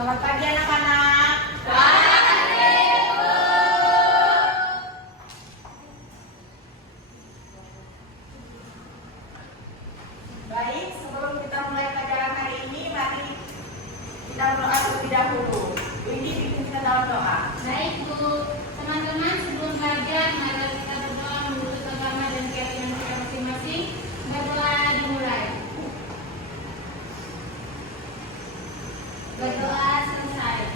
Selamat pagi anak-anak. Baik, sebelum kita mulai pelajaran hari ini, mari kita berdoa terlebih dahulu. Ini pimpin kita dalam doa. Baik Bu, teman-teman sebelum belajar, mari kita berdoa menurut agama dan keyakinan kita masing-masing. Berdoa dimulai. Berdoa selesai.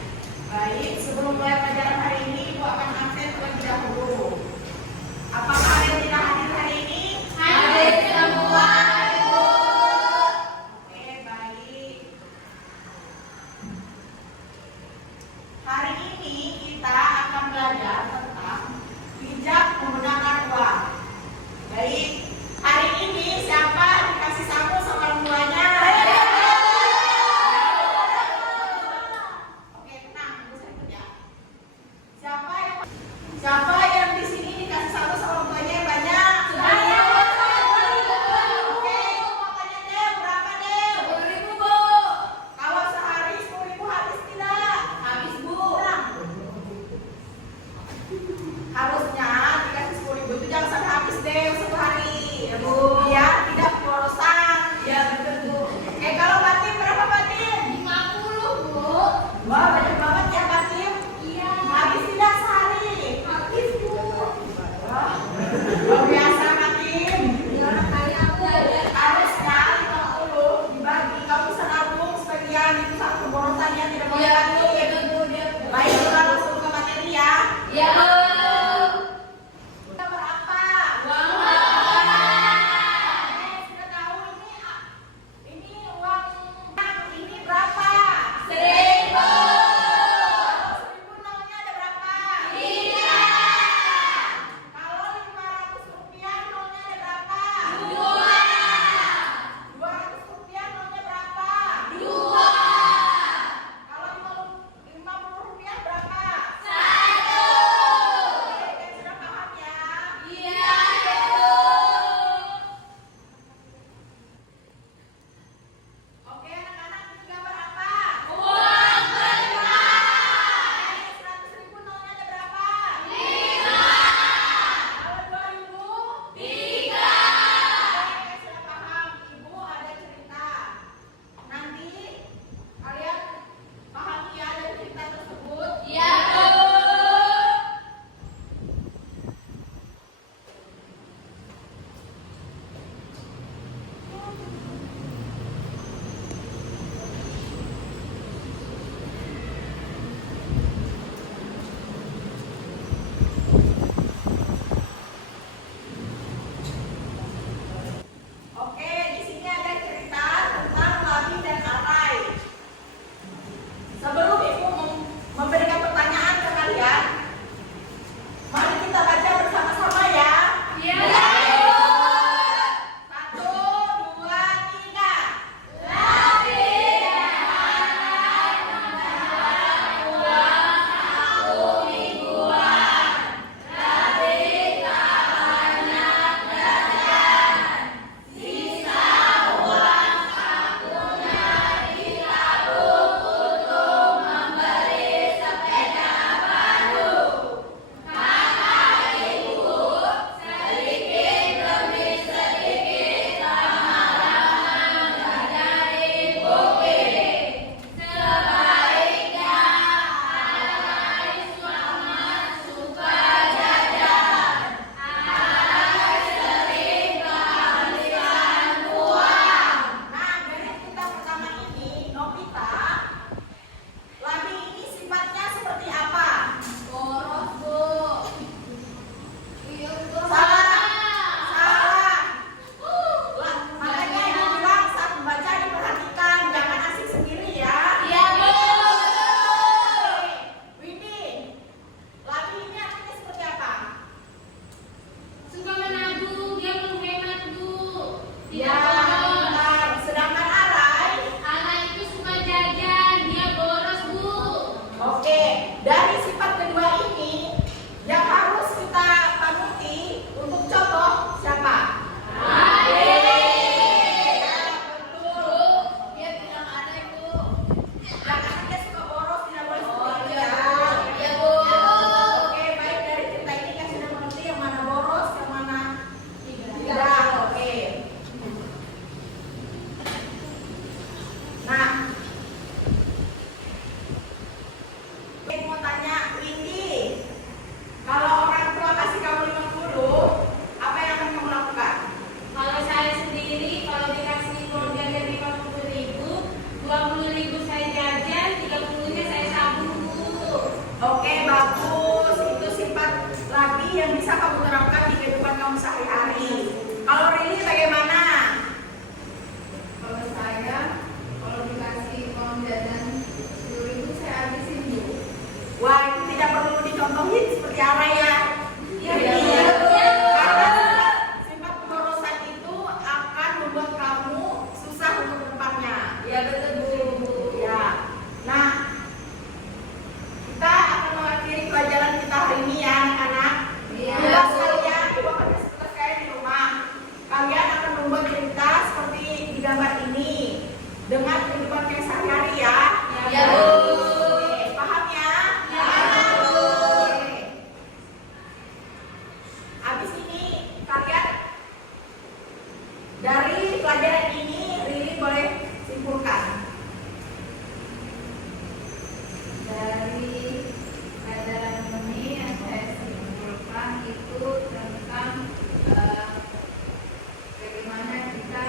dengan kehidupan kita sehari-hari ya. Ya, Bu. Oke, paham ya? Ya, Bu. Oke. Habis ini kalian dari pelajaran ini Riri boleh simpulkan. Dari pelajaran ini yang saya simpulkan itu tentang bagaimana kita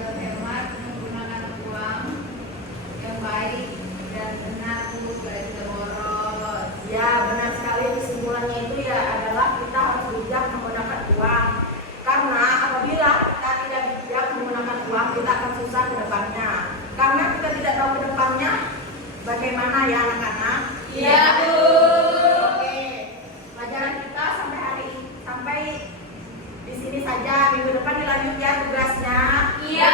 berhemat menggunakan uang yang baik dan benar, Bu, tidak boros. Ya, benar sekali. Kesimpulannya itu ya adalah kita harus bijak menggunakan uang. Karena apabila kita tidak bijak menggunakan uang, kita akan susah ke depannya. Karena kita tidak tahu ke depannya bagaimana ya anak-anak. Iya, Bu. Oke, pelajaran kita sampai di sini saja. Minggu depan dilanjut ya tugasnya. Iya,